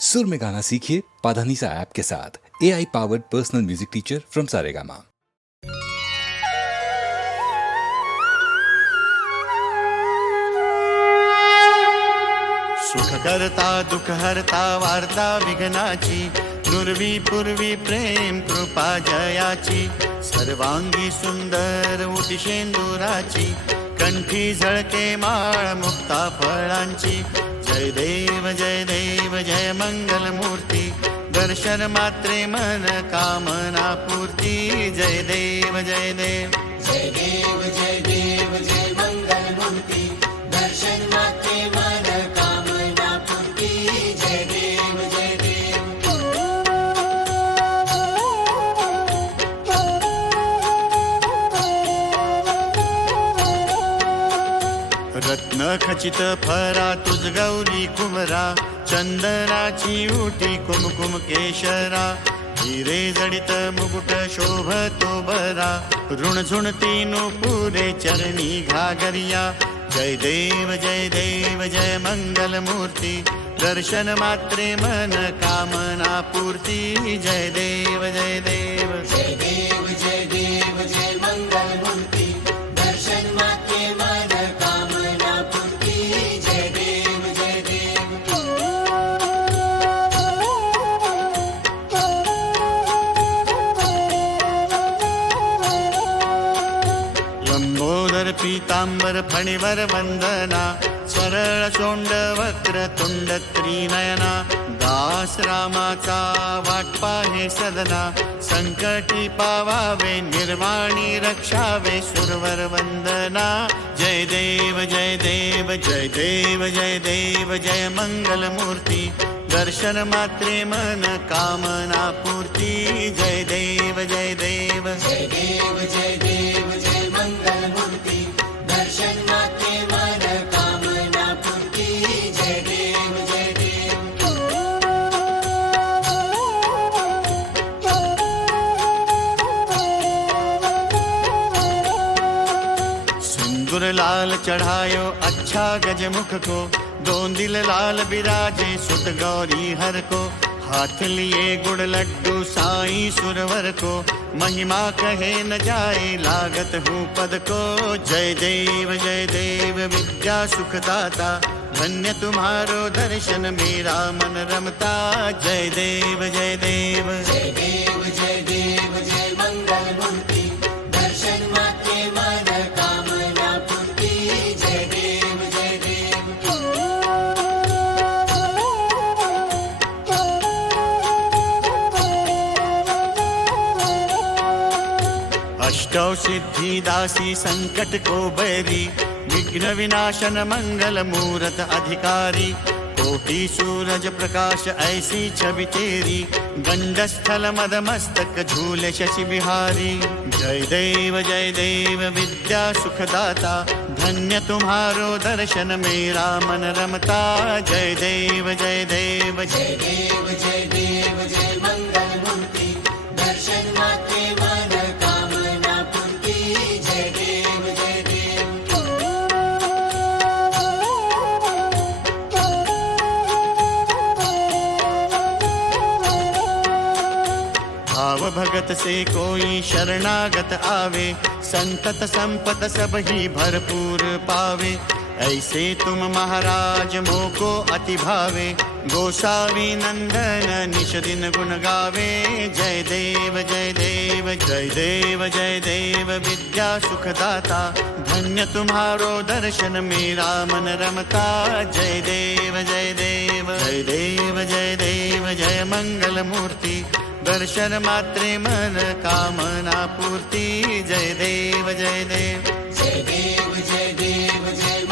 सुर में गाना सीखिए पाधानीसा ऐप के साथ। AI powered personal music teacher from Saregama. सुख करता दुख हरता वार्ता विघ्नाची, नुरवी पूर्वी प्रेम कृपा जयाची, सर्वांगी सुंदर उटी शेंदुराची, कंठी झळके माळ मुक्ता फळांची। जय देव जय देव जय मंगल मूर्ती, दर्शन मात्रे मन कामना पूर्ती। जय देव जय देव जय देव जय देव जय मंगल मूर्ती, दर्शन मात्रे मन कामना पूर्ती। जय देव जय देव रत्न खचित फरा तुझ गौरी कुमरा, चंदनाची उटी कुमकुम केशरा, हिरे जडित मुकुट शोभतो बरा, ऋण झुणती नुपुरे चरणी घागरिया। जय देव जय मंगल मूर्ती, दर्शन मात्रे मन कामना पूर्ती। जय देव जय देव जय देव जय देव जय मंगल मूर्ती, दर्शन मात्रे मन कामना पूर्ती। जय देव जय देव लंबोदर पीतांबर फणीवर वंदना, सरळ सोंड वक्र तुंड त्रिनयना, दास रामाचा वाटपा हे सदना, संकटी पावावे निर्वाणी रक्षावे सुरवर वंदना। जय देव जय देव जय देव जय देव जय मंगल मूर्ती, दर्शन मात्रे मन कामना पूर्ती। जय देव जय देव जय देव जय देव जय मंगल मूर्ती, दर्शन मात्रे मन कामना पूर्ती। जय देव जय देव सिंदूर लाल चढ़ायो अच्छा गजमुख को, दो दिल लाल बिराजे सुत गौरी हर को, हाथ लिए गुड़ लड्डू साईं सुरवर को, महिमा कहे न जाए लागत हूँ पद को। जय देव विद्या सुखदाता, धन्य तुम्हारो दर्शन मेरा मन रमता। जय देव जय देव जय देव जय देव जय मंगल मूर्ती, दर्शन मात्रे मन कामना पूर्ती। जय देव जय देव अष्टौ सिद्धि दासी संकट को बैरी, विघ्न विनाशन मंगल मूरत अधिकारी, कोटि सूरज प्रकाश ऐसी छवि तेरी, गंडस्थल मद मस्तक झूले शशि बिहारी। जय देव विद्या सुखदाता, धन्य तुम्हारो दर्शन मेरा मन रमता। जय देव जय देव जय देव जय मंगल मूर्ती, दर्शन मात्रे मन कामना पूर्ती। जय देव जय देव भाव भगत से कोई शरणागत आवे, संतत संपत सब ही भरपूर पावे। ऐसे तुम महाराज मोको अति भावे, गोसावी नंदन निश दिन गुण गावे। जय देव जय देव जय देव जय देव विद्या सुखदाता, धन्य तुम्हारो दर्शन मेरा मन रमता। जय देव जय देव जय देव जय देव जय मंगल मूर्ति, दर्शन मात्रे मन कामना पूर्ति। जय देव जय देव जय देव जय देव जय